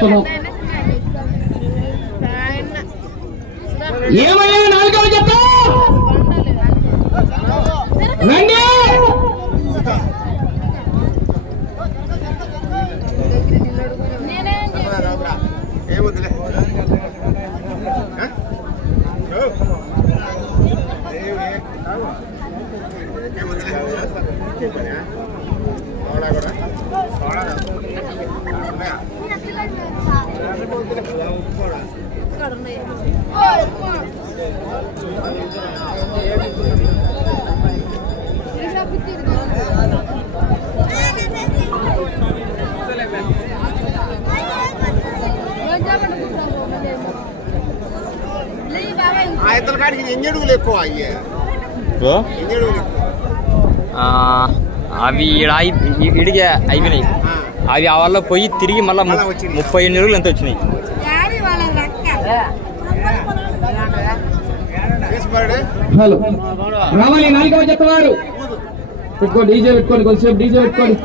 చేస్తున్నాం ఏమయ్యా నాలుగవ చెప్తా రండి! ఏముందిలే కాడికి ఎక్కువ అయ్యే? ఆ, అవి ఈడ అయి- ఈ- ఈడికి అయిపోయినాయి. అవి ఆ వల్ల పోయి తిరిగి మళ్ళీ. ముప్పై ఎనిమిది రోజులు ఎంత వచ్చినాయి? హలో. రావాలి నాలుగవ జత వారు పెట్టుకోండి డీజే పెట్టుకోండి కొంచెంసేపు డీజే పెట్టుకోండి.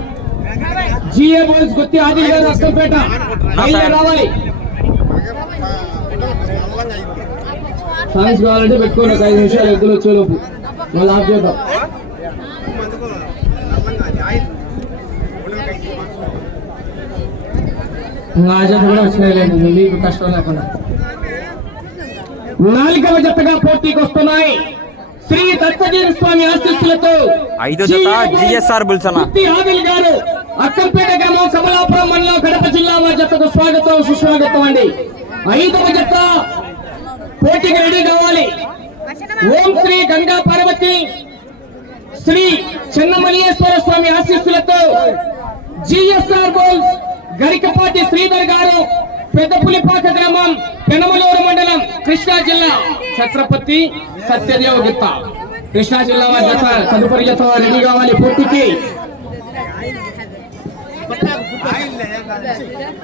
జిఏ బాయ్స్ గుత్తి ఆదిల్ గారు అస్కంపేట రావాలి. నల్లంగా సాంగ్స్ కావాలంటే పెట్టుకోండి ఒక ఐదు నిమిషాలు ఎద్దులు వచ్చేలోపు. మళ్ళీ ఆఫ్ చేద్దాం. మందుకు నల్లంగా అది ఆయిల్ నా జత కూడా వచ్చినాయిలేండి మీకు కష్టం లేకుండా. నాలుగవ జతగా పోటీకి వస్తున్నాయి శ్రీ దత్తగిరి స్వామి ఆశీస్సులతో ఐదో జత జిఎస్ఆర్ బుల్స్ అన్న గుత్తి ఆదిల్ గారు అక్కంపేట గ్రామం కమలాపురం మండలం కడప జిల్లా మా జతకు స్వాగతం సుస్వాగతం అండి. ఐదవ జత పోటీకి రెడీ కావాలి. ఓం శ్రీ గంగా పార్వతి శ్రీ చెన్నమల్లేశ్వర స్వామి ఆశీస్సులతో జిఎస్ఆర్ బోల్స్ గరికపాటి శ్రీధర్ గారు పెద్దపులిపాక గ్రామం పెనమలూరు మండలం కృష్ణా జిల్లా ఛత్రపతి సత్యదేవ గుత్త కృష్ణా జిల్లా వారి జత తదుపరి జత రెడీ కావాలి పూర్తికి.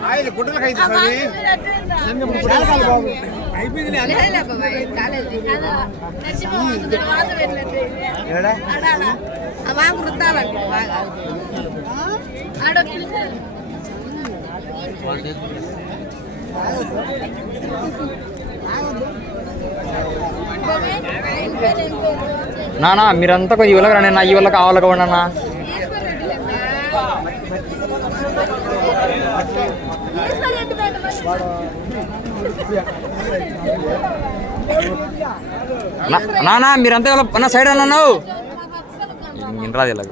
ఆయిల్ నానా మీరంతా కొంచెం ఇవ్వలేక రండి నా ఈ వల్ల కావాలి అన్న నా- నానా మీరంతా ఇవ్వాలి. అన్న సైడ్ అన్నావు. రాదు ఇలాగ.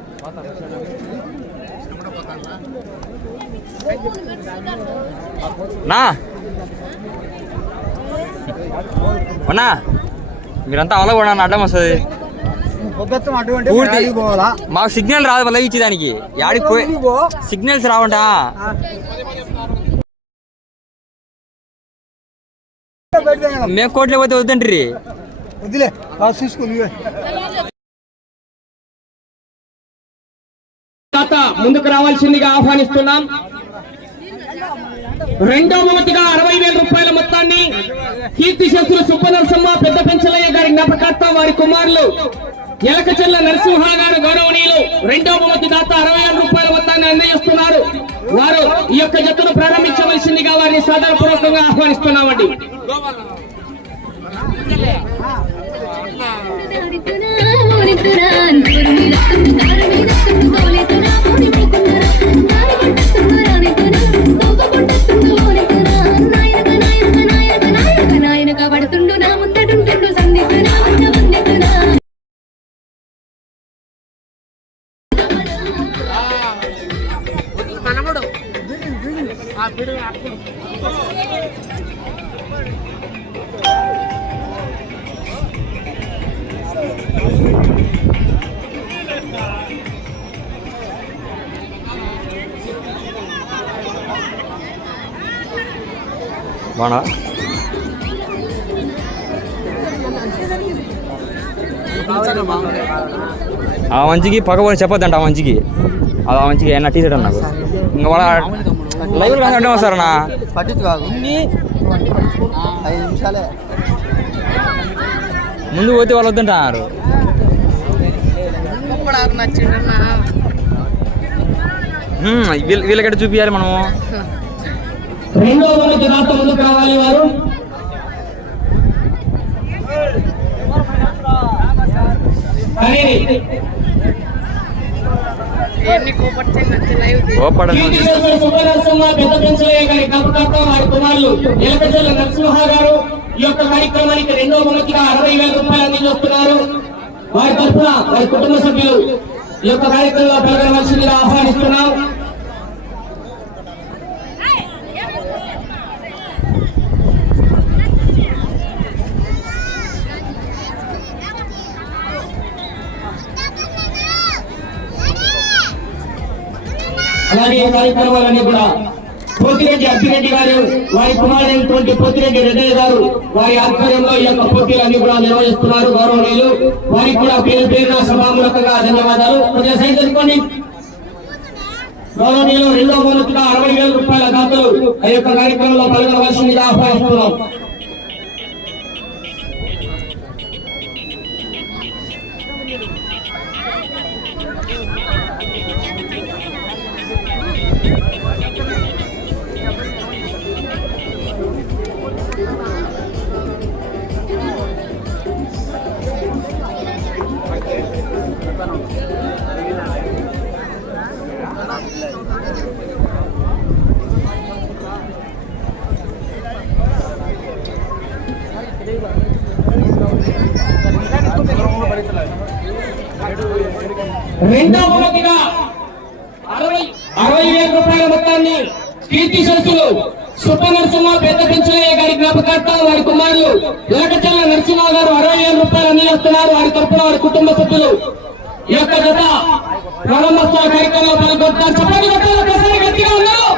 నా అన్నా మీరంతా అవల కూడా అడ్డం వస్తుంది. పూర్తి. మాకు సిగ్నల్ రాదు మళ్ళీ ఇచ్చేదానికి. యాడికి పోయి సిగ్నల్స్ రావంటా. మేము కోట్లు పోతే వద్దంటారు. వద్దులే తాత ముందుకు రావాల్సిందిగా ఆహ్వానిస్తున్నాం. రెండవ మొదటిగా అరవై వేల రూపాయల మొత్తాన్ని కీర్తి శస్త్రులు సుబ్బనరసమ్మ పెద్ద పెంచలయ్య గారి జ్ఞాపకార్థం వారి కుమారులు ఎలకచెల్ల నరసింహ గారు గౌరవనీయులు రెండవ బహుమతి దాత అరవై ఆరు రూపాయల మొత్తాన్ని అందజేస్తున్నారు. వారు ఈ యొక్క జట్టును ప్రారంభించవలసిందిగా వారిని సాధారణపూర్వకంగా ఆహ్వానిస్తున్నామండి. పడుతుండు ఆ మంచికి పక్కబడి చెప్పొద్దంట ఆ మంచికి. అది ఆ మంచికి ఏమన్నా టీ షర్ట్ నాకు. ఇంకా వాళ్ళ లైవ్ అంటే వస్తారు అన్న? ముందు పోతే వాళ్ళు వద్దంటారు వీళ్ళ వీళ్ళకైతే చూపించాలి మనము. రెండో ముందుకు రావాలి వారు కానీ ఓపడండి కీర్తిశేషులు సుబ్బనరసింహ పెద్ద పెంచలయ్య గారి జ్ఞాపకార్థం వారి కుమారులు ఎలకజల్ల నరసింహ గారు ఈ యొక్క కార్యక్రమానికి రెండో బహుమతిగా అరవై వేల రూపాయలు అందించేస్తున్నారు. వారి తరఫున వారి కుటుంబ సభ్యులు ఈ యొక్క కార్యక్రమంలో పాల్గొనవలసిందిగా ఆహ్వానిస్తున్నాం. అలాగే కార్యక్రమాలన్నీ కూడా పోతిరెడ్డి అప్పిరెడ్డి గారు వారి కుమారుడైనటువంటి పోతిరెడ్డి రెడ్డయ్య గారు వారి ఆధ్వర్యంలో ఈ యొక్క పోటీలన్నీ కూడా నిర్వహిస్తున్నారు గౌరవనీయులు. వారికి కూడా పేరు పేరున సభామూలకంగా ధన్యవాదాలు. కొంచెం సైజ్ గౌరవనీయులు రెండో మొదటిగా అరవై వేల రూపాయల దాతలు ఆ యొక్క కార్యక్రమంలో పాల్గొనవలసిందిగా ఆహ్వానిస్తున్నాం. రెండవ మొదటిగా అరవై అరవై వేల రూపాయల మొత్తాన్ని కీర్తి సరస్సులు సుబ్బ నరసింహ పెద్ద పెంచులయ్య గారి జ్ఞాపకార్థం వారి కుమారులు ఏకచల్ల నరసింహ గారు అరవై వేల రూపాయలు అందజేస్తున్నారు వారి తరఫున వారి కుటుంబ సభ్యులు ఈ యొక్క జత ప్రారంభోత్సవ కార్యక్రమంలో పాల్గొంటారు చెప్పండి గట్టిగా ఉన్నారు.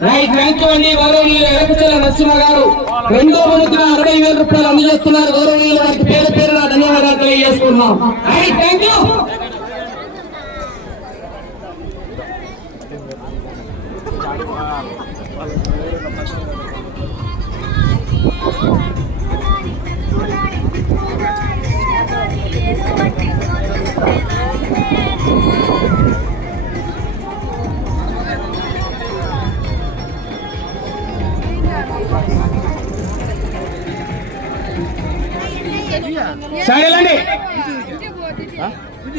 రైట్ థ్యాంక్ యూ అండి గౌరవనీయులు ఏకచల్ల నరసింహ గారు రెండో మొదటిగా అరవై వేల రూపాయలు అందజేస్తున్నారు. గౌరవనీయులు వారికి పేరు పేరున ధన్యవాదాలు తెలియజేసుకున్నాం right thank you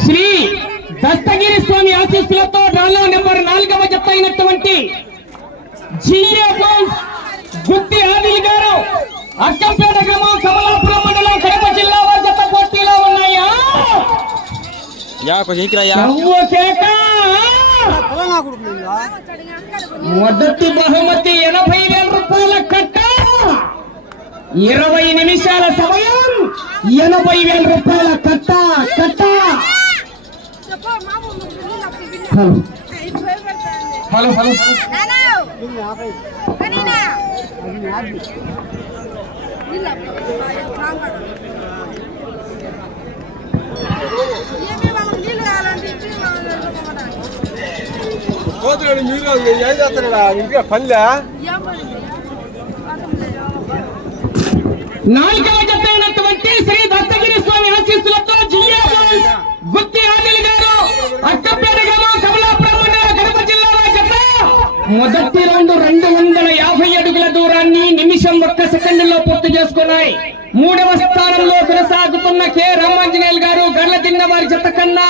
Shri Dastagiri Swamy ఆశీస్సులతో డ్రాలో నెంబర్ నాలుగవ జత అయినటువంటి గుత్తి ఆదిల్ గారు అక్కంపేట గ్రామం కమలాపురం మండలం కడప జిల్లా వారి జత పోటీలో ఉన్నాయా? మొదటి బహుమతి ఎనభై వేల రూపాయల కట్ట ఇరవై నిమిషాల సమయం ఎనభై వేల రూపాయల కట్ట కట్ట హలో హలో హలో నీళ్ళు కావాలంటే ఇచ్చి కోతులు మీరు ఏం చేస్తారా ఇంకా పల్లె నాలుగవ జత అయినటువంటి శ్రీ దత్తగిరి స్వామి ఆశీస్సులతో జిల్లా గుత్తి ఆదిల్ గారు అక్కపేట గ్రామం కమలాపురం మండలం కడప జిల్లా జత మొదటి రెండు రెండు వందల యాభై అడుగుల దూరాన్ని నిమిషం ఒక్క సెకండ్లో పూర్తి చేసుకున్నాయి. మూడవ స్థానంలో కొనసాగుతున్న కె రామాంజనేయులు గారు గర్ల తిన్న వారి జత కన్నా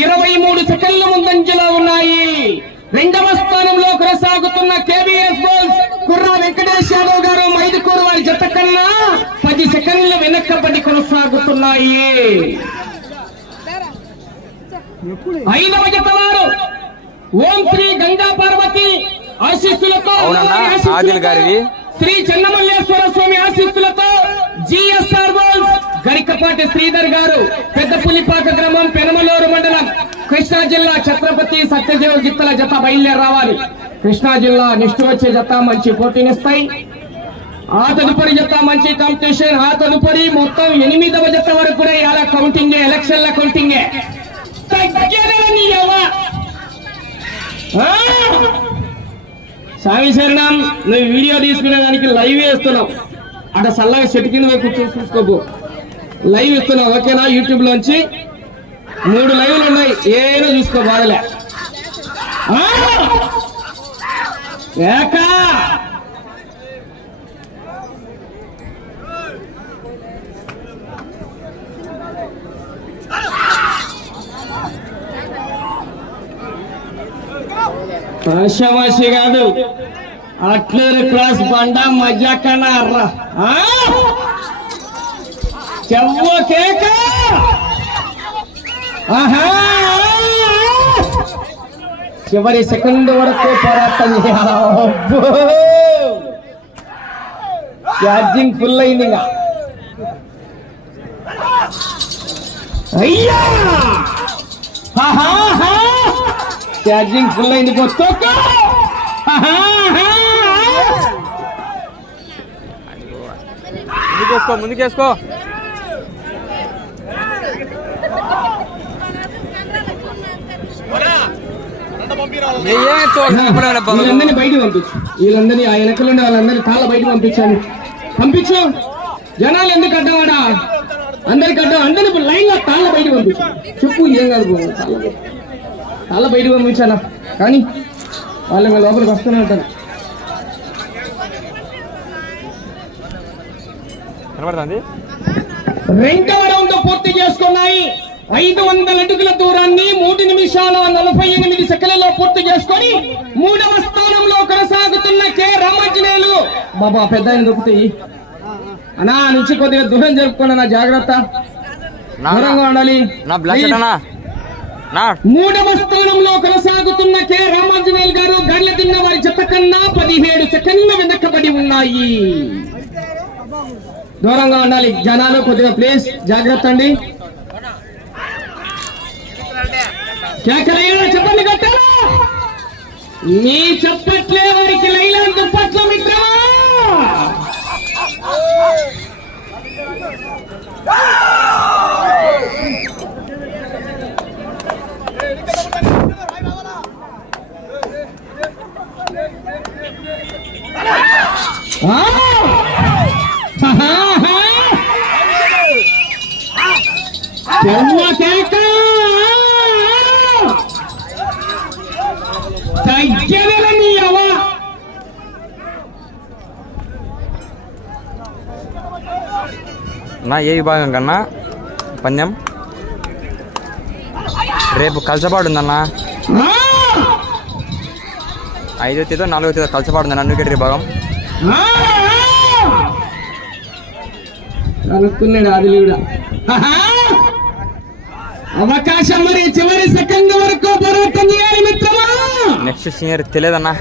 ఇరవై మూడు సెకండ్ల ముందంజలో ఉన్నాయి. రెండవ స్థానంలో కొనసాగుతున్న కేబిఎస్ బోల్స్ కుర్రా వెంకటేష్ యాదవ్ గారు మైదుకూరు వారి జత కన్నా పది సెకండ్లు వెనక్కబడి కొనసాగుతున్నాయి ఐదవ జత వారు ఓం శ్రీ గంగా పార్వతి ఆశీస్సులతో. శ్రీ చెన్నమల్లేశ్వర స్వామి ఆశీస్సులతో జిఎస్ఆర్ బోల్స్ గరికపాటి శ్రీధర్ గారు పెద్ద పులిపాక గ్రామం పెనమలూరు మండలం కృష్ణా జిల్లా ఛత్రపతి సత్యదేవ్ గిత్తల జత బయలుదేరి రావాలి కృష్ణా జిల్లా నెక్స్ట్ వచ్చే జత మంచి పోటీనిస్తాయి ఆ తదుపరి జత మంచి కాంపిటీషన్ ఆ తదుపరి మొత్తం ఎనిమిదవ జత వరకు కూడా ఇలా కౌంటింగే ఎలక్షన్ల కౌంటింగే స్వామి శరణం నువ్వు వీడియో తీసుకునే దానికి లైవ్ వేస్తున్నావు. అక్కడ సల్లగా చెట్టు కింద పోయి కూర్చొని చూసుకోకు లైవ్ ఇస్తున్నావు ఓకేనా? యూట్యూబ్ లోంచి. మూడు లైవ్లు ఉన్నాయి. ఏదో చూసుకో బాధలే. ఏకా ఆశామాషి కాదు అట్లూరు క్రాస్ బండ మజాకన్నా అర్రా ఆ? చెవ్వ కేక ఆహా! చివరి సెకండ్ వరకు పోరాటం. చేయాలి ఛార్జింగ్ ఫుల్ అయింది ఇంకా. అయ్యా! ఛార్జింగ్ ఫుల్ అయింది పోస్తోక ముందుకేసుకో ముందుకేసుకో ఏం చూడండి ఇప్పుడే పదకొండు. వీళ్ళందరినీ బయటికి పంపించు. వీళ్ళందరినీ ఆ వెనకలు ఉండే వాళ్ళందరినీ తాళ్ళ బయటకు పంపించాను పంపించు. జనాలు ఎందుకు అడ్డవాడా? అందరికి అడ్డం అందరినీ ఇప్పుడు లైన్లో తాళ్ళ బయటకు పంపించు. చెప్పు ఏం కాదు తాళ్ళ బయట. తాళ్ళ బయటకు పంపించానా కానీ వాళ్ళు లోపలికి వస్తూనే ఉంటారు. కనబడుతుంది? రెండవ రౌండ్ పూర్తి చేసుకున్నాయి. ఐదు వందల అడుగుల దూరాన్ని మూడు నిమిషాల నలభై ఎనిమిది సెకండ్లలో పూర్తి చేసుకొని మూడవ స్థానంలో కొనసాగుతున్న కె. రామాంజనేయులు బాబా పెద్ద దొరుకుతాయి అనా నుంచి కొద్దిగా దూరం జరుపుకోండి నా జాగ్రత్త. దూరంగా ఉండాలి. మూడవ స్థానంలో కొనసాగుతున్న కె. రామాంజనేయులు గారు గడ్ల తిన్న వారి చెత్త కన్నా పదిహేడు సెకండ్లు వెనకబడి ఉన్నాయి. దూరంగా ఉండాలి. జనాలు కొద్దిగా ప్లీజ్ జాగ్రత్త అండి. కేకలైనా చెప్పండి కట్టారా మీ చెప్పట్లే వారికి లైలా దుప్పట్ల మిత్రమా! చెమ్మ కేక తగ్గదల నీ అవ నా ఏ విభాగం కన్నా పందెం రేపు కలసపాడు ఉందన్నా! ఐదో తేదో నాలుగో తేదో కలసపాడు ఉందన్న వికెట్ విభాగం ఆ! అనుకున్నాడు అది కూడా ఆహా! అవకాశం మరి చివరి సెకండ్ వరకు పోరాటం చేయాలి మిత్రమా నెక్స్ట్ సీనియర్ తెలియదన్నా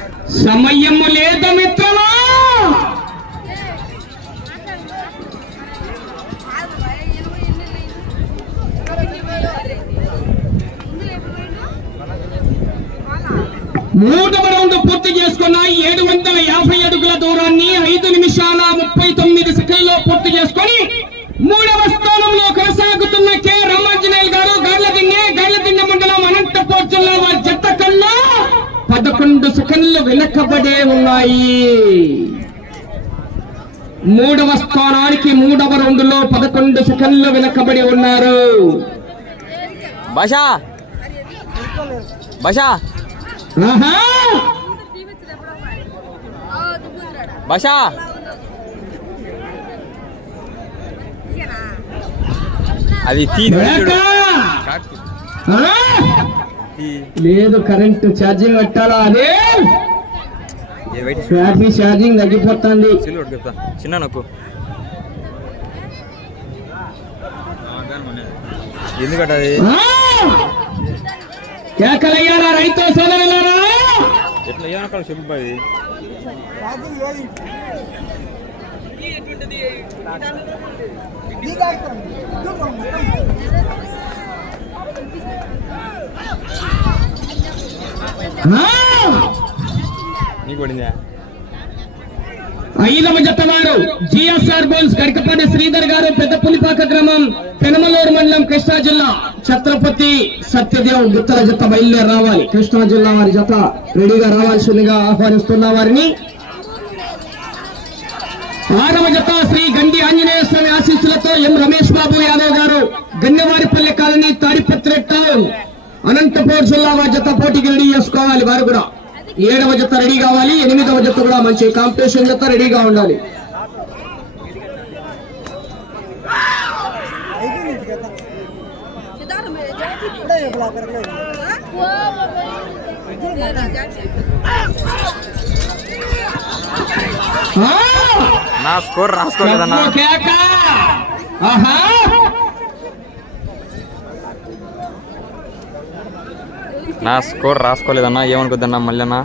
సమయము లేదు మిత్రమా మూడవ రౌండ్ పూర్తి చేసుకున్న ఏడు వందల యాభై అడుగుల దూరాన్ని ఐదు నిమిషాల ముప్పై తొమ్మిది సెకండ్లో పూర్తి చేసుకొని మూడవ స్థానంలో కొనసాగుతున్న కె. రామాంజనేయులు గారు గార్లదిన్నె గార్లదిన్నె మండలం అనంతపూర్ జిల్లా వారి జత కన్నా పదకొండు సెకండ్లు వెనకబడే ఉన్నాయి. మూడవ స్థానానికి మూడవ రౌండ్లో పదకొండు సెకండ్లు వెనకబడి ఉన్నారు. భాషా! భాషా! భాషా అది లేదు కరెంట్ ఛార్జింగ్ పెట్టాలా అదే? బ్యాటరీ ఛార్జింగ్ తగ్గిపోతుంది. చిన్న నొక్కు. ఎందుకంటే అది ఆ! కేకలయ్యారా రైతు సోదరులారా ఎట్లా ఏమన్నా చెప్పు అది ఆ! నీకు పడిందా ఐదవ జత వారు జిఎస్ఆర్ బోన్స్ గరికపాటి శ్రీధర్ గారు పెద్ద పులిపాక గ్రామం పెనమలూరు మండలం కృష్ణా జిల్లా. ఛత్రపతి సత్యదేవ్ గుత్తల జత బయలుదేరి రావాలి కృష్ణా జిల్లా వారి జత రెడీగా రావాల్సిందిగా ఆహ్వానిస్తున్న వారిని ఆరవ జత శ్రీ గండి ఆంజనేయ స్వామి ఆశీస్సులతో ఎం రమేష్ బాబు యాదవ్ గారు గన్నెవారిపల్లి కాలనీ తాడిపత్రి టౌన్ అనంతపూర్ జిల్లా వారి జత పోటీకి రెడీ చేసుకోవాలి వారు కూడా. ఏడవ జత రెడీ కావాలి ఎనిమిదవ జత కూడా మంచి కాంపిటీషన్ జత రెడీగా ఉండాలి! నా స్కోర్ రాసుకోలేదన్నా చెప్పు కేక! ఆహా! నా స్కోర్ రాసుకోలేదన్నా ఏమనుకోద్దన్నా మళ్ళీ అన్నా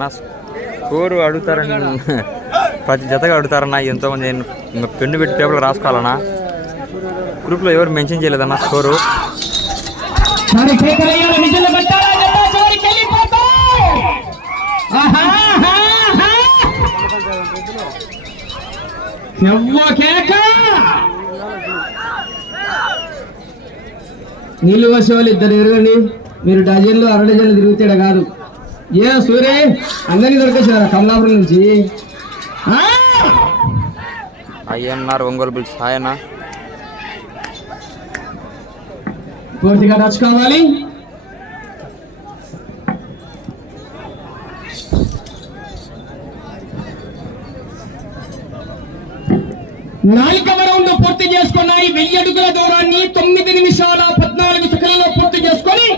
నా స్కోరు అడుగుతారని ప్రతి జతగా అడుగుతారన్నా ఎంతోమంది నేను పెన్ను పెట్టి పేపర్లు రాసుకోవాలన్నా గ్రూప్లో ఎవరు మెన్షన్ చేయలేదన్నా స్కోరు నీళ్ళు వచ్చే వాళ్ళు ఇద్దరు ఎరగండి. మీరు డజన్లు అర డజన్లు తిరుగుతాడు కాదు. ఏ సూర్య అందరినీ దొరికేసారా కమలాపురం నుంచి! ఐఎన్ఆర్ ఒంగోలు బిల్స్ హాయన్నా పూర్తిగా టచ్ కావాలి. నాలుగవ రౌండ్ పూర్తి చేసుకున్నాయి. వెయ్యి అడుగుల దూరాన్ని తొమ్మిది నిమిషాల పద్నాలుగు సెకండ్లలో పూర్తి చేసుకొని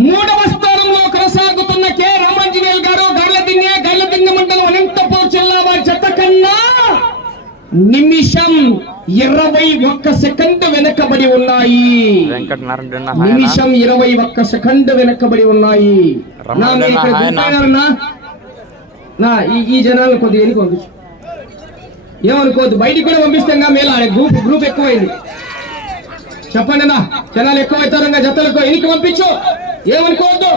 మూడవ స్థానంలో కొనసాగుతున్న కె. రామాంజనేయులు గారు గర్లదిన్నె గర్లదిన్నె మండలం అనంతపూర్ జిల్లా వారి చెత్త కన్నా నిమిషం ఇరవై ఒక్క సెకండ్ వెనకబడి ఉన్నాయి. నిమిషం ఇరవై ఒక్క సెకండ్ వెనకబడి ఉన్నాయి. నా? నా ఈ జనాలను కొద్దిగా ఎనికి పంపించు? ఏమనుకోవద్దు బయటికి కూడా పంపిస్తాం మేలా గ్రూప్ గ్రూప్ ఎక్కువైంది. చెప్పండి అన్న జనాలు ఎక్కువైతారంగా జతలకు ఎనికి పంపించు? ఏమనుకోవద్దు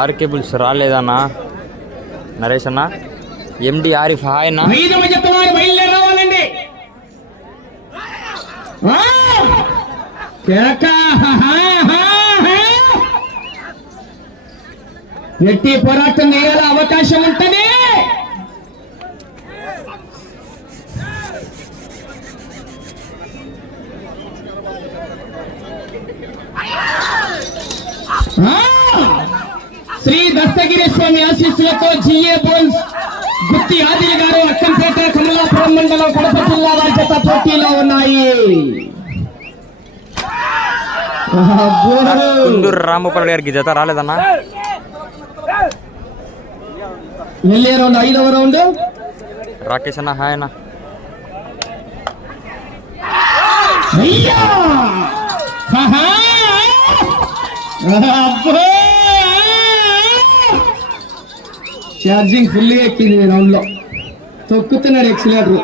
ఆర్కే బిల్స్ రాలేదన్నా. నరేష్ అన్న ఎండి ఆరిఫ్ హాయ్ అన్న! గట్టి పోరాటం చేయాల? అవకాశం ఉంటుంది దస్తగిరి స్వామి ఆశీస్సులతో జిఏ బోన్స్ గుత్తి ఆదిల్ గారు అక్కంపేట కమలాపురం మండలం కడప జిల్లా వారి చేత పోటీలో ఉన్నాయి అబ్బో! కుందూరు రామపల్లి గారికి జత రాలేదన్నా. వెళ్ళే రౌండ్ ఐదవ రౌండ్. రాకేష్ అన్న హాయ్ అన్న. అయ్యా! ఛార్జింగ్ ఫుల్ ఎక్కింది రౌండ్లో తొక్కుతున్నాడు ఎక్సిలేటర్.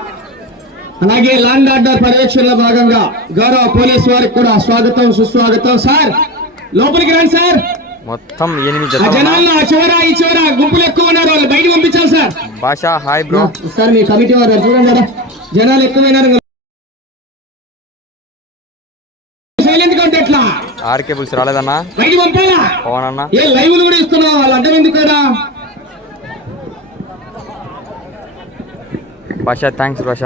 అలాగే ల్యాండ్ ఆర్డర్ పర్యవేక్షణలో భాగంగా గౌరవ పోలీస్ వారికి కూడా స్వాగతం సుస్వాగతం. సార్ లోపలికి రండి సార్. మొత్తం ఎనిమిది జనాల్లో ఆ చివర ఈ చివర గుంపులు ఎక్కువ ఉన్నారు వాళ్ళు బయట పంపించాలి సార్. భాష హాయ్ బ్రో. సార్ మీ కమిటీ వారు చూడండి కదా జనాలు ఎక్కువైనారు ఆర్కే పులుసు రాలేదన్నా? బయట పంపాలా? పవన్ అన్న? ఏ లైవ్లు కూడా ఇస్తున్నావు వాళ్ళు అడ్డం ఎందుకు భాష థ్యాంక్స్ భాష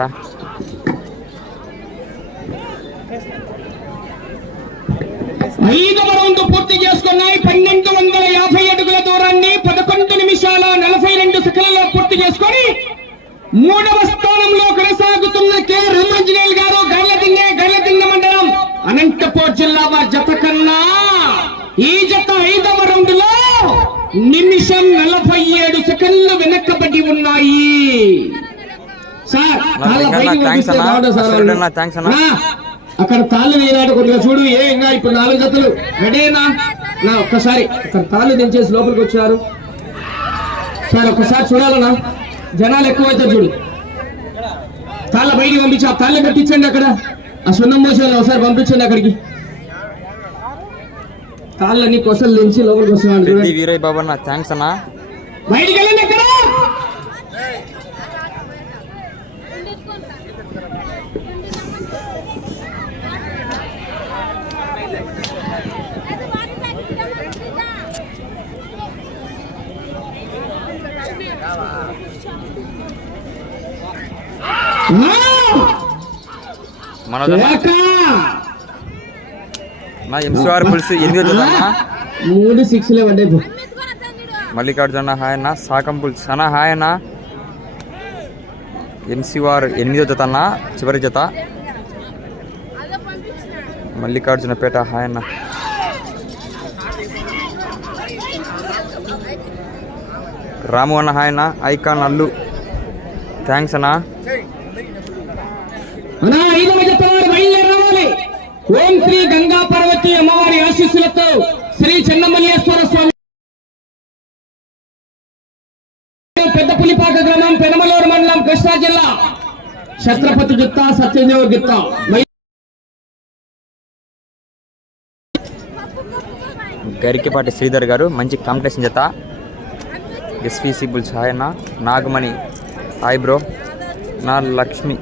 ఐదవ రౌండ్ పూర్తి చేసుకున్నాయి. పన్నెండు వందల యాభై అడుగుల దూరాన్ని పదకొండు నిమిషాల నలభై రెండు సెకండ్లలో పూర్తి చేసుకొని మూడవ స్థానంలో కొనసాగుతున్న కె. రామాంజనేయులు గారు గర్లదిన్నె గర్లదిన్నె మండలం అనంతపూర్ జిల్లా వారి జత కన్నా ఈ జత ఐదవ రౌండ్లో నిమిషం నలభై ఏడు సెకండ్లు వెనక్కబడి ఉన్నాయి సార్ నా తాళ్ళ వెంకన్న, పైకి థాంక్స్ పంపిస్తే అన్నా. అన్నా. అక్కడ తాళ్ళు వేయనాడు కొద్దిగా చూడు ఏ ఇంకా ఇప్పుడు నాలుగు జతలు రెడీనా నా ఒక్కసారి అక్కడ తాళ్ళు దించేసి లోపలికి వచ్చారు. సార్ ఒక్కసారి చూడాలనా జనాలు ఎక్కువైతే చూడు. తాళ్ళ బయటికి పంపించి ఆ తాళ్ళ కట్టించండి అక్కడ. ఆ సున్నం మోసాలు ఒకసారి పంపించండి అక్కడికి. తాళ్ళని కొసలు దించి లోపలికి వస్తున్నాడు రెడ్డి చూడండి. వీరయ్య బాబు అన్న థ్యాంక్స్ అన్న. బయటికి వెళ్ళండి అక్కడ. నా ఎంసీఆర్ పులుసు ఎనిమిదో మూడు పో. మల్లికార్జున హాయ్ అన్న. సాకం పులుసు. అన్న హాయ్ అన్న. ఎంసీఆర్ ఎనిమిదో జత అన్న చివరి జత. మల్లికార్జున పేట హాయ్ అన్న. రాము అన్న హాయ్ అన్న. ఐకాన్ అల్లు. థ్యాంక్స్ అన్నా. కృష్ణా జిల్లా ఛత్రపతి గిత్తా సత్యదేవ్ గిత్తా. గరికెపాటి శ్రీధర్ గారు మంచి కాంపిటీషన్ జత. ఎస్విసి బుల్స్ అన్న. Nagamani hi bro. నా లక్ష్మి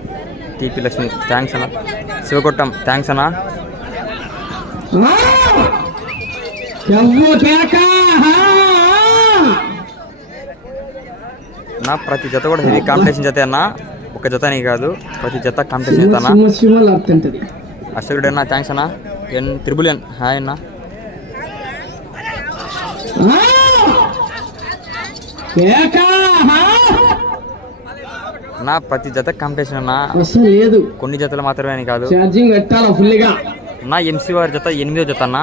టీపీ లక్ష్మి థ్యాంక్స్ అన్న. శివకొట్టం థ్యాంక్స్ అన్న ఆ! ఎవ్వు కేక! ఆ! నా ప్రతి జత కూడా హెవీ కాంపిటీషన్ జత అన్న ఒక జత అని కాదు ప్రతి జత కాంపిటీషన్ జత అన్న. అశ్వరుడు అన్న థ్యాంక్స్ అన్న. ఎన్ త్రిబుల్ ఎన్ హాయ్ అన్న! నా ప్రతి జత కాంపిటీషన్ అన్న లేదు. కొన్ని జతలు మాత్రమే అని కాదు. నా ఎంసీ వారి జత ఎనిమిదో జత అన్న.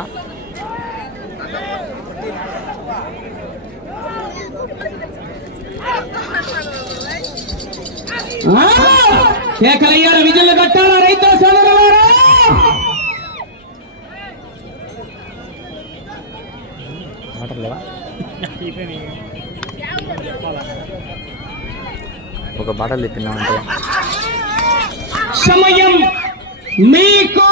ఆ! కేకలయ్యాల విజులు కట్టాల రైతు సోదరులారా! ఒక బాటలు చెప్పినామంటే సమయం మీకు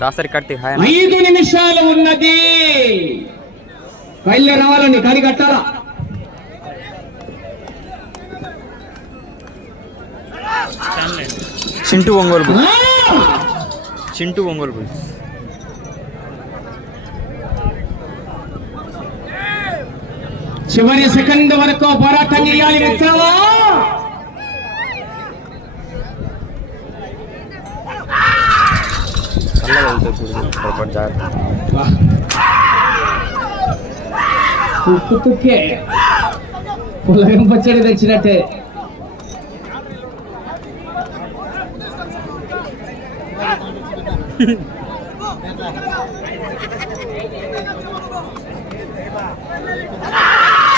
దాసరి కట్టి ఐదు నిమిషాలు ఉన్నది. బయలుదేరి రావాలండి కడి కట్టాలా? చింటూ ఒంగోలు బుల్ ఆ! చింటూ ఒంగోలు బుల్ చివరి సెకండ్ వరకు పోరాటం చేయాలి మిత్రమా? జాగ్రత్త తుక్కు తుక్కే. పుల్లగం పచ్చడి తెచ్చినట్టే.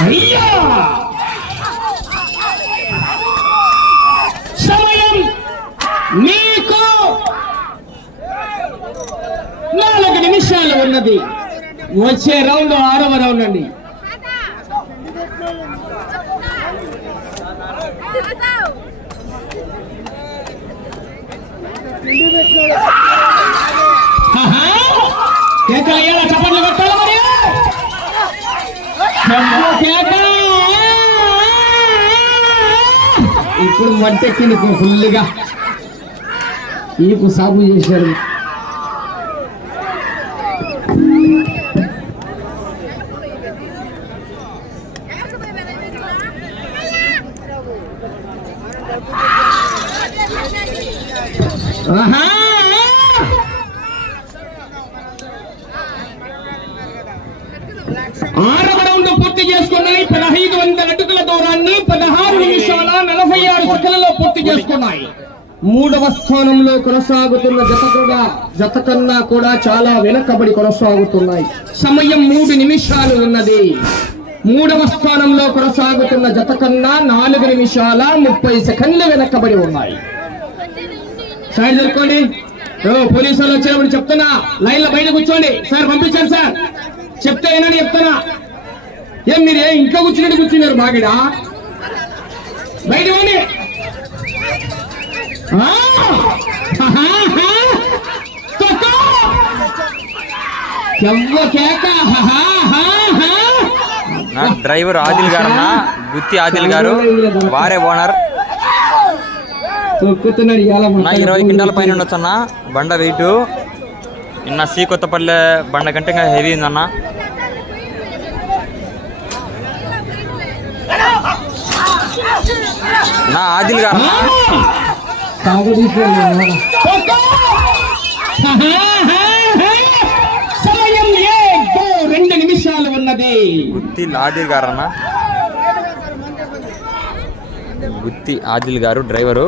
అయ్యా సమయం మీకు నాలుగు నిమిషాలు ఉన్నది వచ్చే రౌండ్ ఆరవ రౌండ్ అండి ఆహా! కేకలు అయ్యాలా చప్పట్లు కొట్టాలి మరి? ఇప్పుడు ఫుల్గా నీకు సాగు చేశారు. మూడవ స్థానంలో కొనసాగుతున్న జత కూడా జత కన్నా కూడా చాలా వెనకబడి కొనసాగుతున్నాయి. సమయం మూడు నిమిషాలు ఉన్నది. మూడవ స్థానంలో కొనసాగుతున్న జత కన్నా నాలుగు నిమిషాల ముప్పై సెకండ్లు వెనకబడి ఉన్నాయి. సార్ జరుపుకోండి. పోలీసులు పోలీసు వాళ్ళు వచ్చినప్పుడు చెప్తున్నా. లైన్లో బయట కూర్చోండి. సార్ పంపించారు సార్. చెప్తే ఏనని చెప్తున్నా. ఏం మీరు ఏ ఇంట్లో కూర్చున్నట్టు కూర్చున్నారు బాగిడా బయట డ్రైవర్ ఆదిల్ గారన్న గుత్తి ఆదిల్ గారు వారే ఓనర్. నా ఇరవై క్వింటాల పైన ఉండొచ్చన్న బండ వెయిట్. నిన్న సి కొత్తపల్లె బండ కంటే ఇంకా హెవీ ఉందన్న. నా ఆదిల్ గారన్న. సమయం ఏదో రెండు నిమిషాలు ఉన్నది. గుత్తి ఆదిల్ గారన్న? గుత్తి ఆదిల్ గారు డ్రైవరు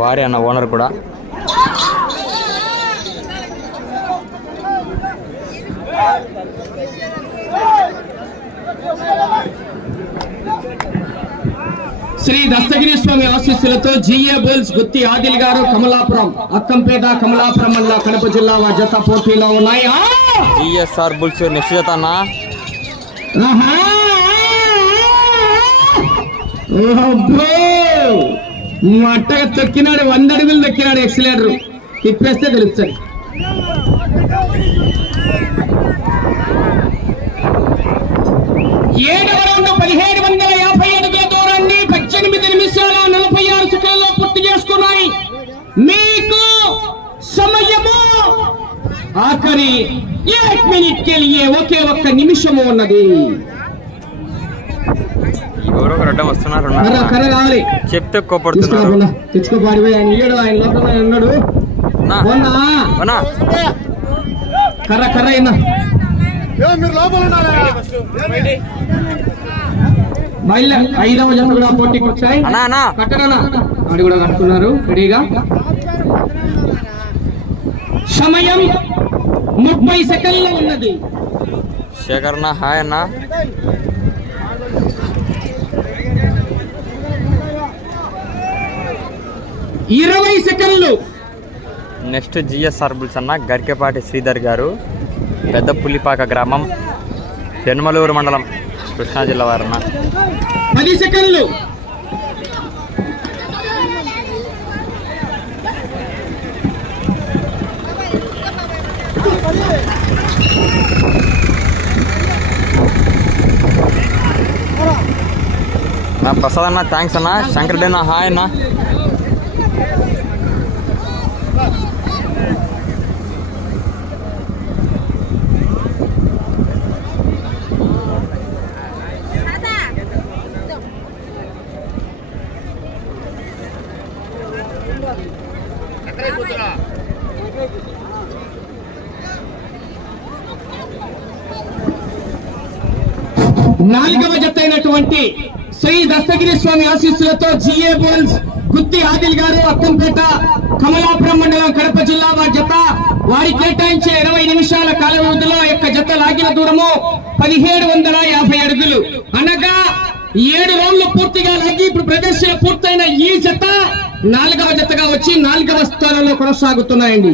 వారే అన్న ఓనర్ కూడా. శ్రీ దస్తగిరి స్వామి ఆశీస్సులతో జిఏ బోల్స్ గుత్తి ఆదిల్ గారు కమలాపురం అక్కంపేట కమలాపురం మండల కడప జిల్లా వారి జత పోటీలో ఉన్నాయి! జిఎస్ఆర్ బుల్స్ నెక్స్ట్ జత అన్న అట్టగా తొక్కినాడు వంద అడుగులు తొక్కినాడు ఎక్సలేటర్. తిప్పేస్తే తెలుస్తుంది. ఏడవ రౌండ్ పదిహేడు వందల నలభై ఆరు సెకండ్లో పూర్తి చేసుకున్నాయి. మీకు సమయము ఆఖరి ఏక్ మినిట్ కెలియే ఒకే ఒక్క నిమిషము ఉన్నది. ఎవరో వస్తున్నారు కావాలి చెప్తే కోపడుతున్నారు ఆయన ఆయన లోపల ఉన్నాడు. కర్ర కర్ర అయినా. ఏ మీరు లోపల ఉన్నారా? బయలు ఐదవ జత కూడా పోటీకి వచ్చాయి. కట్టడనా అది కూడా కట్టుకున్నారు రెడీగా? సమయం ముప్పై సెకండ్లు ఉన్నది. శేఖర్ అన్న హాయ్ అన్న. ఇరవై సెకండ్లు. నెక్స్ట్ జిఎస్ఆర్ బుల్స్ అన్న గరికెపాటి శ్రీధర్ గారు పెద్ద పులిపాక గ్రామం పెనుమలూరు మండలం. కృష్ణా జిల్లా వారన్న పది సెకండ్లు నా ప్రసాద్ అన్న థ్యాంక్స్ అన్న. శంకర్ అన్న హాయ్ అన్న. నాలుగవ జతైనటువంటి శ్రీ దస్తగిరి స్వామి ఆశీస్సులతో జిఏ బోల్స్ గుత్తి ఆదిల్ గారు అక్కంపేట కమలాపురం మండలం కడప జిల్లా వారి జత. వారి కేటాయించే ఇరవై నిమిషాల కాల వ్యవధిలో యొక్క జత లాగిన దూరము పదిహేడు వందల యాభై అడుగులు. అనగా ఏడు రౌండ్లు పూర్తిగా లాగి ఇప్పుడు ప్రదర్శన పూర్తయిన ఈ జత నాలుగవ జతగా వచ్చి నాలుగవ స్థానంలో కొనసాగుతున్నాయండి.